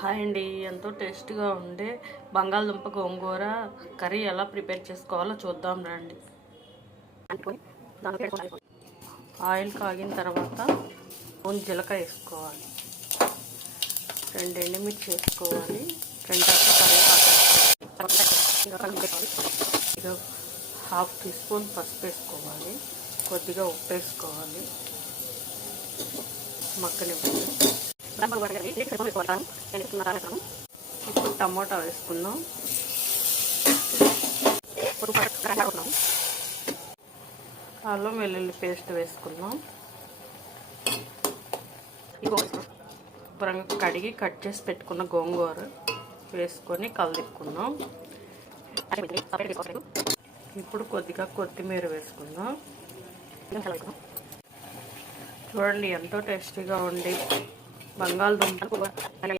Hi అండి ఎంతో టేస్ట్గా ఉండే బంగాళదుంప గోంగూర కర్రీ ఎలా ప్రిపేర్ చేసుకోవాలో చూద్దాం రండి. ఆయిల్ కాగిన తర్వాత కొంచెం జీలకాయ వేసుకోవాలి. రెండు ఎండుమిర్చి వేసుకోవాలి. రెండు కరివేపాకు హాఫ్ టీ స్పూన్ పసుపు వేసుకోవాలి. కొద్దిగా ఉప్పు వేసుకోవాలి. మక్కనివ్వాలి ఇప్పుడు టమోటా వేసుకుందాం. అల్లం వెల్లుల్లి పేస్ట్ వేసుకుందాం. శుభ్రంగా కడిగి కట్ చేసి పెట్టుకున్న గోంగూర వేసుకొని కలదిప్పుకుందాం ఇప్పుడు కొద్దిగా కొత్తిమీర వేసుకుందాం. చూడండి ఎంతో టేస్టీగా ఉండి బంగాళదుంప